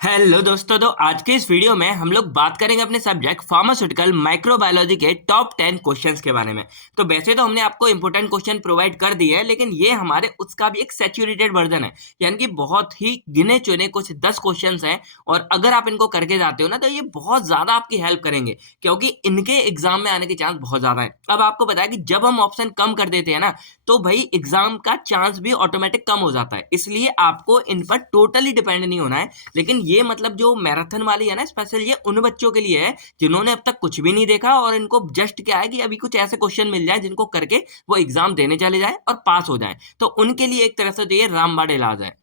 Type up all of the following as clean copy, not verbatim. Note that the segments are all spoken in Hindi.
हेलो दोस्तों। तो आज के इस वीडियो में हम लोग बात करेंगे अपने सब्जेक्ट फार्मास्यूटिकल माइक्रोबायोलॉजी के टॉप 10 क्वेश्चंस के बारे में। तो वैसे तो हमने आपको इंपॉर्टेंट क्वेश्चन प्रोवाइड कर दिए है, लेकिन ये हमारे उसका भी एक सैचुरेटेड वर्जन है, यानी कि बहुत ही गिने चुने कुछ 10 क्वेश्चंस हैं। और अगर आप इनको करके जाते हो ना, तो ये बहुत ज्यादा आपकी हेल्प करेंगे, क्योंकि इनके एग्जाम में आने के चांस बहुत ज्यादा है। अब आपको पता है कि जब हम ऑप्शन कम कर देते हैं ना, तो भाई एग्जाम का चांस भी ऑटोमेटिक कम हो जाता है। इसलिए आपको इन पर टोटली डिपेंड नहीं होना है। लेकिन ये मतलब जो मैराथन वाली है ना, स्पेशल ये उन बच्चों के लिए है जिन्होंने अब तक कुछ भी नहीं देखा और इनको जस्ट क्या है कि अभी कुछ ऐसे क्वेश्चन मिल जाए जिनको करके वो एग्जाम देने चले जाए और पास हो जाए। तो उनके लिए एक तरह से तो ये रामबाण इलाज है।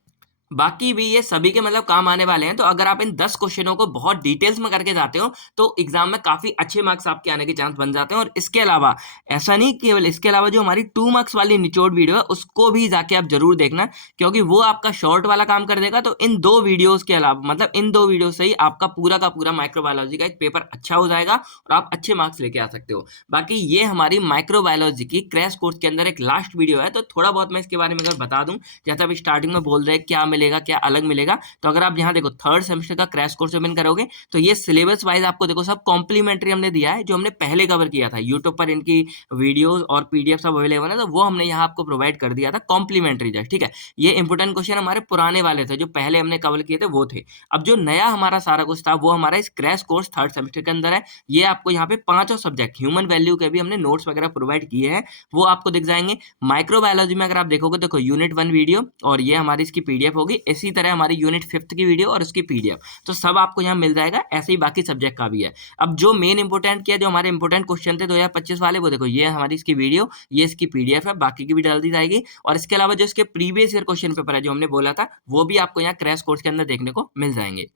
बाकी भी ये सभी के मतलब काम आने वाले हैं। तो अगर आप इन 10 क्वेश्चनों को बहुत डिटेल्स में करके जाते हो, तो एग्जाम में काफी अच्छे मार्क्स आपके आने के चांस बन जाते हैं। और इसके अलावा ऐसा नहीं, केवल इसके अलावा जो हमारी 2 मार्क्स वाली निचोड़ वीडियो है उसको भी जाके आप जरूर देखना, क्योंकि वो आपका शॉर्ट वाला काम कर देगा। तो इन दो वीडियोस के अलावा मतलब इन दो वीडियो से ही आपका पूरा का पूरा माइक्रोबायोलॉजी का एक पेपर अच्छा हो जाएगा और आप अच्छे मार्क्स लेके आ सकते हो। बाकी ये हमारी माइक्रोबायोलॉजी की क्रैश कोर्स के अंदर एक लास्ट वीडियो है, तो थोड़ा बहुत मैं इसके बारे में अगर बता दूं, जैसे अभी स्टार्टिंग में बोल रहे हैं क्या मिलेगा क्या अलग मिलेगा। तो अगर आप यहाँ देखो थर्ड सेमेस्टर का क्रैश कोर्स ओपन करोगे, तो ये सिलेबस वाइज आपको देखो सब कॉम्प्लीमेंट्री हमने दिया है, जो हमने पहले कवर किया था यूट्यूब पर। इनकी वीडियोस और पीडीएफ सब अवेलेबल है, तो वो हमने यहाँ आपको प्रोवाइड कर दिया था कॉम्प्लीमेंट्री जस्ट। ठीक है, ये इंपोर्टेंट क्वेश्चन हमारे पुराने वाले थे जो पहले हमने कवर किए थे वो थे। अब जो नया हमारा सारा कुछ था वो हमारा इस क्रैश कोर्स थर्ड सेमेस्टर के अंदर है। ये आपको यहाँ पे पांचों सब्जेक्ट ह्यूमन वैल्यू के भी हमने नोट्स वगैरह प्रोवाइड किए हैं, वो आपको दिख जाएंगे। माइक्रोबायोलॉजी में अगर आप देखोगे, देखो यूनिट 1 वीडियो और ये हमारी इसकी पीडीएफ होगी। इसी तरह हमारी यूनिट 5th की वीडियो और उसकी पीडीएफ, तो सब आपको यहाँ मिल जाएगा। ऐसे ही बाकी सब्जेक्ट का भी है। अब जो मेन इंपोर्टेंट किया, जो हमारे इंपोर्टेंट क्वेश्चन थे 2025 वाले, वो देखो ये हमारी इसकी वीडियो, ये इसकी पीडीएफ है, बाकी की भी डाल दी जाएगी। और इसके अलावा जो इसके प्रीवियस ईयर क्वेश्चन पेपर है जो हमने बोला था, वो भी आपको यहाँ क्रैश कोर्स के अंदर देखने को मिल जाएंगे।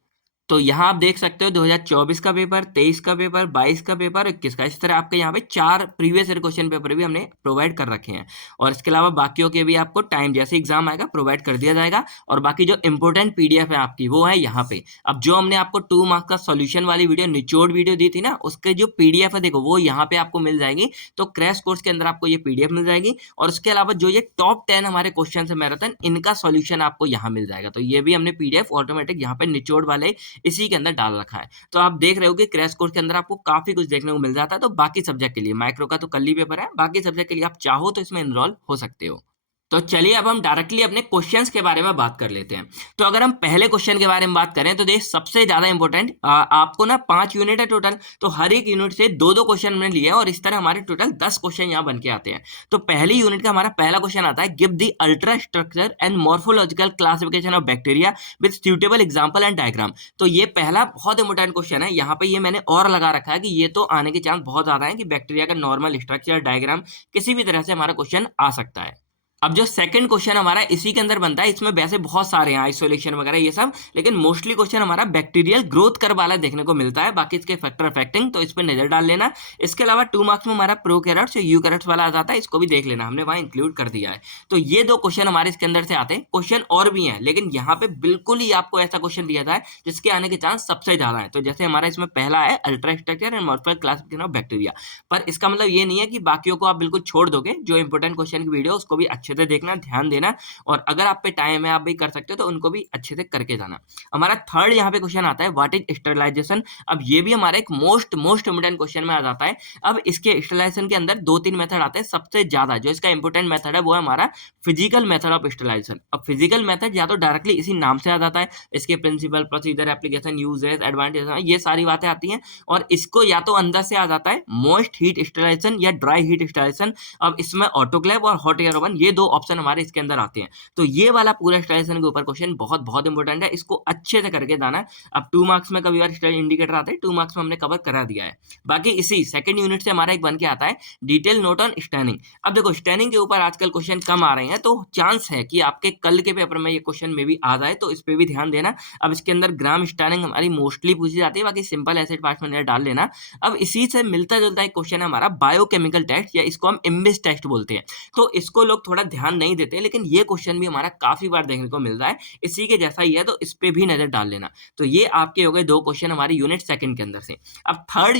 तो यहाँ आप देख सकते हो 2024 का पेपर, 23 का पेपर, 22 का पेपर, 21 का। इस तरह आपके यहाँ पे 4 प्रीवियस ईयर क्वेश्चन पेपर भी हमने प्रोवाइड कर रखे हैं। और इसके अलावा बाकियों के भी आपको टाइम जैसे एग्जाम आएगा प्रोवाइड कर दिया जाएगा। और बाकी जो इंपॉर्टेंट पीडीएफ है आपकी, वो है यहाँ पे। अब जो हमने आपको 2 मार्क्स का सोल्यूशन वाली वीडियो निचोड़ वीडियो दी थी ना, उसके जो पीडीएफ है देखो, वो यहाँ पे आपको मिल जाएगी। तो क्रैश कोर्स के अंदर आपको ये पीडीएफ मिल जाएगी। और उसके अलावा जो ये टॉप 10 हमारे क्वेश्चन है मैराथन, इनका सोल्यूशन आपको यहाँ मिल जाएगा। तो ये भी हमने पीडीएफ ऑटोमेटिक यहाँ पे निचोड़ वाले इसी के अंदर डाल रखा है। तो आप देख रहे हो कि क्रैश कोर्स के अंदर आपको काफी कुछ देखने को मिल जाता है। तो बाकी सब्जेक्ट के लिए, माइक्रो का तो कल ही पेपर है, बाकी सब्जेक्ट के लिए आप चाहो तो इसमें इनरोल हो सकते हो। तो चलिए अब हम डायरेक्टली अपने क्वेश्चंस के बारे में बात कर लेते हैं। तो अगर हम पहले क्वेश्चन के बारे में बात करें, तो देख सबसे ज्यादा इंपॉर्टेंट, आपको ना 5 यूनिट है टोटल, तो हर एक यूनिट से दो दो क्वेश्चन हमने लिए हैं और इस तरह हमारे टोटल 10 क्वेश्चन यहाँ बन के आते हैं। तो पहली यूनिट का हमारा पहला क्वेश्चन आता है, give the ultra structure and morphological classification of bacteria with suitable example and diagram. तो ये पहला बहुत इंपॉर्टेंट क्वेश्चन है। यहाँ पे ये मैंने और लगा रखा है कि ये तो आने के चांस बहुत ज्यादा है कि बैक्टीरिया का नॉर्मल स्ट्रक्चर डायग्राम किसी भी तरह से हमारा क्वेश्चन आ सकता है। अब जो सेकंड क्वेश्चन हमारा इसी के अंदर बनता है, इसमें वैसे बहुत सारे हैं आइसोलेशन वगैरह ये सब, लेकिन मोस्टली क्वेश्चन हमारा बैक्टीरियल ग्रोथ कर्व वाला देखने को मिलता है। बाकी इसके फैक्टर अफेक्टिंग, तो इस पर नजर डाल लेना। इसके अलावा 2 मार्क्स में हमारा प्रोकैरियोट्स और यूकैरियोट्स वाला आ जाता है, इसको भी देख लेना, हमने वहां इंक्लूड कर दिया है। तो ये दो क्वेश्चन हमारे इसके अंदर से आते हैं। क्वेश्चन और भी हैं, लेकिन यहाँ पे बिल्कुल ही आपको ऐसा क्वेश्चन दिया जाए जिसके आने के चांस सबसे ज्यादा है। तो जैसे हमारा इसमें पहला है ultra structure and morphological classification of bacteria, पर इसका मतलब ये नहीं है कि बाकियों को आप बिल्कुल छोड़ दोगे। जो इंपॉर्टेंट क्वेश्चन की वीडियो उसको भी अच्छे से देखना, ध्यान देना, और अगर आप पे टाइम है आप भी कर सकते हो, तो उनको भी अच्छे से करके जाना। हमारा थर्ड यहाँ पे क्वेश्चन आता है, व्हाट इज स्टरलाइजेशन। अब ये भी हमारा एक मोस्ट इंपोर्टेंट क्वेश्चन में आ जाता है। अब इसके स्टरलाइजेशन के अंदर 2-3 मेथड आते हैं। सबसे ज्यादा जो इसका इंपोर्टेंट मेथड है वो है हमारा फिजिकल मेथड ऑफ स्टरलाइजेशन। अब फिजिकल मेथड या तो डायरेक्टली इसी नाम से आ जाता है, इसके principle, procedure, application, uses, advantage, ये सारी बातें आती हैं। और इसको या तो अंदर से आ जाता है मोस्ट हीट स्टरलाइजेशन या ड्राई हीट स्टरलाइजेशन। अब इसमें ऑटोक्लेव और हॉट एयर ओवन, ये दो ऑप्शन हमारे इसके अंदर आते हैं। तो ये वाला पूरा स्टाइलेशन के ऊपर क्वेश्चन बहुत बहुत इंपॉर्टेंट है, इसको अच्छे से करके जाना है। अब 2 मार्क्स में कभी बार स्टाइल इंडिकेटर आते हैं, 2 मार्क्स में हमने कवर करा दिया है। बाकी इसी सेकंड यूनिट से हमारा एक बन के आता है, डिटेल नोट ऑन स्टैनिंग। अब देखो स्टैनिंग के ऊपर आजकल क्वेश्चन कम आ रहे हैं, तो चांस है कि आपके कल के पेपर में ये क्वेश्चन में भी आ जाए, तो इस पे भी ध्यान देना। अब इसके अंदर ग्राम स्टैनिंग हमारी मोस्टली पूछी जाती है, बाकी सिंपल एसिड पार्ट में डाल लेना। अब इसी से मिलता जुलता एक क्वेश्चन है हमारा बायोकेमिकल टेस्ट, या इसको हम इम्बिस टेस्ट बोलते हैं। तो इसको लोग थोड़ा ध्यान नहीं देते, लेकिन ये क्वेश्चन भी हमारा काफ़ी बार देखने को मिल रहा है, इसी के जैसा ही है, तो इस पे भी नज़र डाल लेना। तो ये आपके हो गए 2 क्वेश्चन हमारे यूनिट सेकंड के अंदर से। अब थर्ड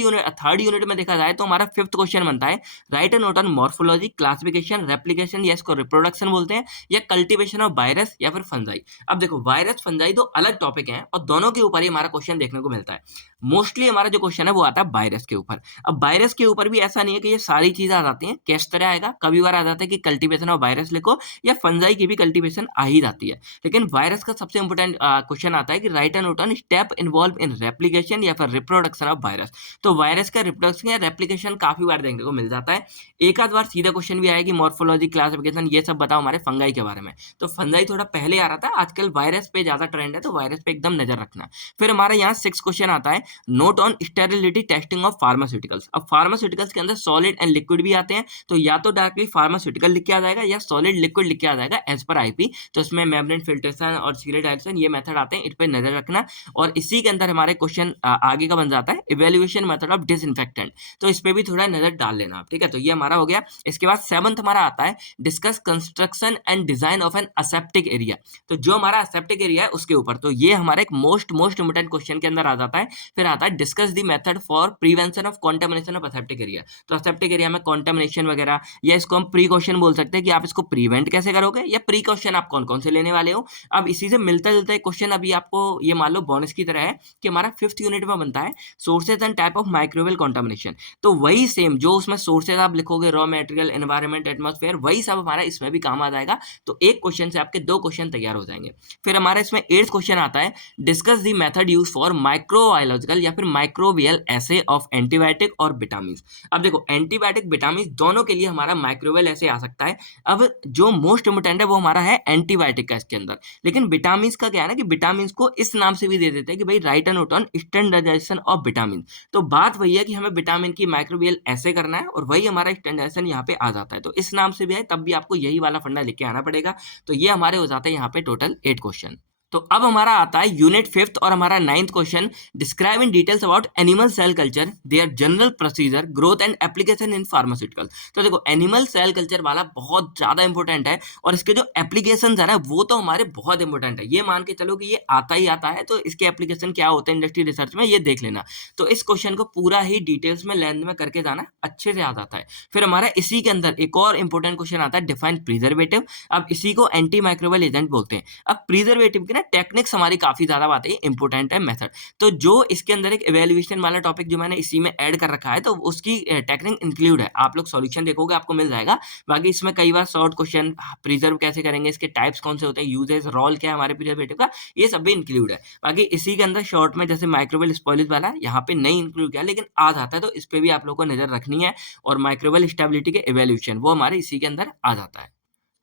यूनिट में देखा जाए तो हमारा 5th क्वेश्चन बनता है, right a note on morphology, classification, replication या इसको रिप्रोडक्शन बोलते हैं, या कल्टीवेशन ऑफ वायरस या फिर फंजाई। अब देखो वायरस फंजाई दो अलग टॉपिक हैं और दोनों के ऊपर ही हमारा क्वेश्चन देखने को मिलता है। मोस्टली हमारा जो क्वेश्चन है वो आता है वायरस के ऊपर। अब वायरस के ऊपर भी ऐसा नहीं है कि ये सारी चीजें आ जाती हैं, किस तरह आएगा, कभी बार आ जाता है कि कल्टीवेशन ऑफ वायरस लिखो या फंजाई की भी कल्टीवेशन आ ही जाती है, लेकिन वायरस का सबसे इंपॉर्टेंट क्वेश्चन आता है कि right and note on step involve in replication या फिर रिप्रोडक्शन ऑफ वायरस। तो वायरस का रिप्रोडक्शन या रेप्लिकेशन काफी बार देखने को मिल जाता है। एक आध बार सीधा क्वेश्चन भी आया कि मॉर्फोलॉजी, क्लासिफिकेशन ये सब बताओ हमारे फंगाई के बारे में, तो फंगाई थोड़ा पहले आ रहा था, आजकल वायरस पे ज्यादा ट्रेंड है, तो वायरस पे एकदम नजर रखना। फिर हमारा यहाँ 6 क्वेश्चन आता है, note on sterility testing of pharmaceuticals. अब फार्मास्यूटिकल्स के अंदर सॉलिड एंड लिक्विड भी आते हैं, तो या तो डायरेक्टली फार्मास्यूटिकल लिख के आ जाएगा या सॉलिड लिक्विड लिख के आ जाएगा एज पर आईपी। तो इसमें मेम्ब्रेन फिल्ट्रेशन और सीलेट डायरेक्शन ये मेथड आते हैं, इन पे नजर रखना। और इसी के अंदर हमारे क्वेश्चन आगे का बन जाता है, इवेल्युएशन मेथड ऑफ डिसइंफेक्टेंट, तो इस पे भी थोड़ा नजर डाल लेना आप, ठीक है। तो ये हमारा हो गया। इसके बाद 7th हमारा आता है, discuss construction and design of an aseptic area. तो जो हमारा असेप्टिक एरिया है उसके ऊपर, तो ये हमारा एक मोस्ट इंपोर्टेंट क्वेश्चन के अंदर आ जाता है। फिर आता है discuss the method for prevention of contamination of aseptic area. तो असेप्टिक एरिया में कॉन्टेमिनेशन वगैरह, या इसको हम प्रीकॉशन बोल सकते हैं कि आप इसको प्रिवेंट कैसे करोगे, या प्रीकॉशन आप कौन कौन से लेने वाले हो। अब इसी से मिलता जुलता एक क्वेश्चन अभी आपको ये मान लो बोनस की तरह है कि हमारा 5th यूनिट में बनता है, sources and type of microwell contamination. तो वही सेम जो उसमें सोर्सेज आप लिखोगे, रॉ मटेरियल, एनवायरनमेंट, एटमॉस्फेयर, वही सब हमारा इसमें भी काम आ जाएगा। तो एक क्वेश्चन से आपके 2 क्वेश्चन तैयार हो जाएंगे। फिर हमारा इसमें 8th क्वेश्चन आता है, discuss the method use for microbiological या फिर माइक्रोबियल एसे ऑफ एंटीबायोटिक और विटामिन। अब देखो एंटीबायोटिक विटामिन दोनों के लिए हमारा माइक्रोबियल ऐसे आ सकता है। अब जो मोस्ट इंपोर्टेंट है वो हमारा है एंटीबायोटिक का इसके अंदर, लेकिन विटामिन का क्या है ना कि विटामिन को इस नाम से भी दे देते हैं कि भाई write and note on standardisation of vitamin. तो बात वही है कि हमें विटामिन की माइक्रोबियल ऐसे करना है और वही हमारा स्टैंडर्डाइजेशन यहाँ पे आ जाता है। तो इस नाम से भी है तब भी आपको यही वाला फंडा लिख के आना पड़ेगा। तो ये हमारे हो जाते हैं यहाँ पे टोटल 8 क्वेश्चन। तो अब हमारा आता है यूनिट 5th और हमारा 9th question, describe in details about animal cell culture, their general procedure, growth and application in pharmaceutical. तो देखो एनिमल सेल कल्चर वाला बहुत ज्यादा इंपॉर्टेंट है और इसके जो एप्लीकेशन है ना वो तो हमारे बहुत इंपॉर्टेंट है। ये मान के चलो कि ये आता ही आता है, तो इसके एप्लीकेशन क्या होते हैं इंडस्ट्री रिसर्च में ये देख लेना। तो इस क्वेश्चन को पूरा ही डिटेल्स में लेंथ में करके जाना, अच्छे से आ जाता है। फिर हमारा इसी के अंदर एक और इंपॉर्टेंट क्वेश्चन आता है, डिफाइन प्रिजर्वेटिव। अब इसी को एंटी माइक्रोबियल एजेंट बोलते हैं। अब प्रिजर्वेटिव की ना टेक्निक्स हमारी काफी ज्यादा बात है, इंपॉर्टेंट है मेथड। तो जो इसके अंदर एक इवैल्यूएशन वाला टॉपिक जो मैंने इसी में ऐड कर रखा है, तो उसकी टेक्निक इंक्लूड है। आप लोग सॉल्यूशन देखोगे आपको मिल जाएगा। बाकी इसमें कई बार शॉर्ट क्वेश्चन, प्रिजर्व कैसे करेंगे, इसके टाइप्स कौन से होते हैं, यूजेस, रोल क्या है हमारे प्रिजर्वेटिव का, ये सब भी इंक्लूड है। बाकी इसी के अंदर शॉर्ट में जैसे माइक्रोवेल स्पॉइलेज वाला यहाँ पे नहीं इंक्लूड किया, लेकिन आ जाता है, तो इस पे भी आप लोग को नजर रखनी है। और माइक्रोवेल स्टेबिलिटी के इवैल्यूएशन वो हमारे इसी के अंदर आ जाता है।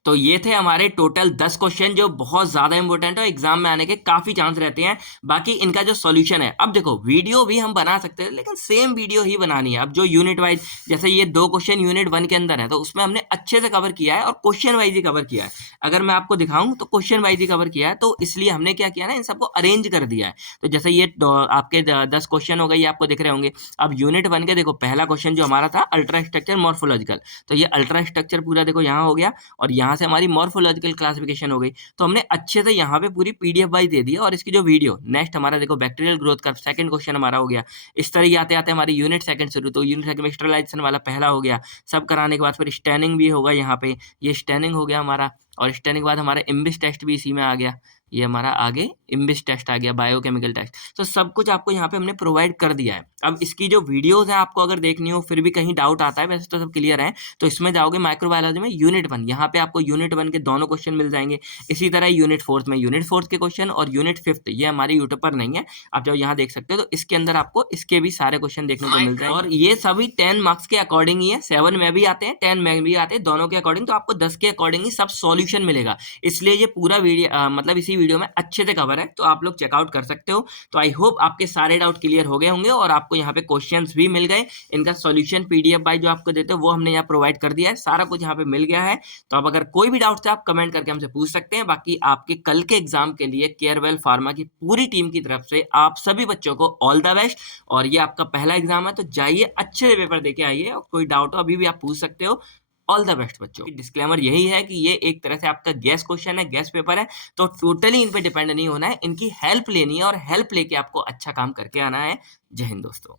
तो ये थे हमारे टोटल 10 क्वेश्चन जो बहुत ज्यादा इंपॉर्टेंट है, एग्जाम में आने के काफी चांस रहते हैं। बाकी इनका जो सॉल्यूशन है, अब देखो वीडियो भी हम बना सकते हैं, लेकिन सेम वीडियो ही बनानी है। अब जो यूनिट वाइज, जैसे ये 2 क्वेश्चन यूनिट 1 के अंदर है, तो उसमें हमने अच्छे से कवर किया है और क्वेश्चन वाइज ही कवर किया है। अगर मैं आपको दिखाऊं तो क्वेश्चन वाइज ही कवर किया है, तो इसलिए हमने क्या किया ना, इन सबको अरेंज कर दिया है। तो जैसे ये आपके 10 क्वेश्चन हो गए, ये आपको दिख रहे होंगे। अब यूनिट 1 के देखो पहला क्वेश्चन जो हमारा था, अल्ट्रा स्ट्रक्चर मॉर्फोलॉजिकल, तो ये अल्ट्रा स्ट्रक्चर पूरा देखो यहाँ हो गया, और यहाँ से हमारी मॉर्फोलॉजिकल क्लासिफिकेशन हो गई। तो हमने अच्छे से यहाँ पे पूरी पीडीएफ वाइज दे दिया, और इसकी जो वीडियो नेक्स्ट हमारा देखो bacterial growth curve, second question हमारा हो गया। इस तरह आते आते हमारी यूनिट सेकंड शुरू, तो यूनिट सेकंड में स्टरलाइजेशन वाला पहला हो गया। सब कराने के बाद फिर स्टैनिंग भी होगा, यहाँ पे ये स्टैनिंग हो गया हमारा, और स्टैनिंग के बाद हमारा इम्बिस टेस्ट भी इसी में आ गया। ये हमारा आगे इम्बिस टेस्ट आ गया, बायोकेमिकल टेस्ट। तो सब कुछ आपको यहाँ पे हमने प्रोवाइड कर दिया है। अब इसकी जो वीडियोस है आपको अगर देखनी हो, फिर भी कहीं डाउट आता है, वैसे तो सब क्लियर है, तो इसमें जाओगे माइक्रोबायोलॉजी में यूनिट 1, यहाँ पे आपको यूनिट 1 के दोनों क्वेश्चन मिल जाएंगे। इसी तरह यूनिट 4 में यूनिट 4 के क्वेश्चन, और यूनिट 5 ये हमारे यूट्यूब पर नहीं है, आप जब यहाँ देख सकते हो, तो इसके अंदर आपको इसके भी सारे क्वेश्चन देखने को मिल जाएंगे। और ये सभी 10 मार्क्स के अकॉर्डिंग ही है, 7 में भी आते हैं, 10 में भी आते हैं, दोनों के अकॉर्डिंग। तो आपको 10 के अकॉर्डिंग ही सब सॉल्यूशन मिलेगा, इसलिए ये पूरा वीडियो मतलब इसी वीडियो में अच्छे से कवर है, तो आप लोग चेकआउट कर सकते हो। तो आई होप आपके सारे डाउट क्लियर हो गए होंगे, और आपको यहाँ पे क्वेश्चंस भी मिल गए। इनका सॉल्यूशन पीडीएफ बाय जो आपको देते हो वो हमने यहाँ प्रोवाइड कर दिया है, सारा कुछ यहाँ पे मिल गया है। तो अब अगर कोई भी डाउट है आप कमेंट करके हमसे पूछ सकते हैं। बाकी आपके कल के एग्जाम के लिए केयरवेल फार्मा की पूरी टीम की तरफ से आप सभी बच्चों को ऑल द बेस्ट। और ये आपका पहला एग्जाम है, तो जाइए अच्छे से पेपर देके आइए, और कोई डाउट हो अभी भी आप पूछ सकते हो। ऑल द बेस्ट बच्चों। डिस्क्लेमर यही है कि ये एक तरह से आपका गैस क्वेश्चन है, गैस पेपर है, तो टोटली इन पे डिपेंड नहीं होना है, इनकी हेल्प लेनी है और हेल्प लेके आपको अच्छा काम करके आना है। जय हिंद दोस्तों।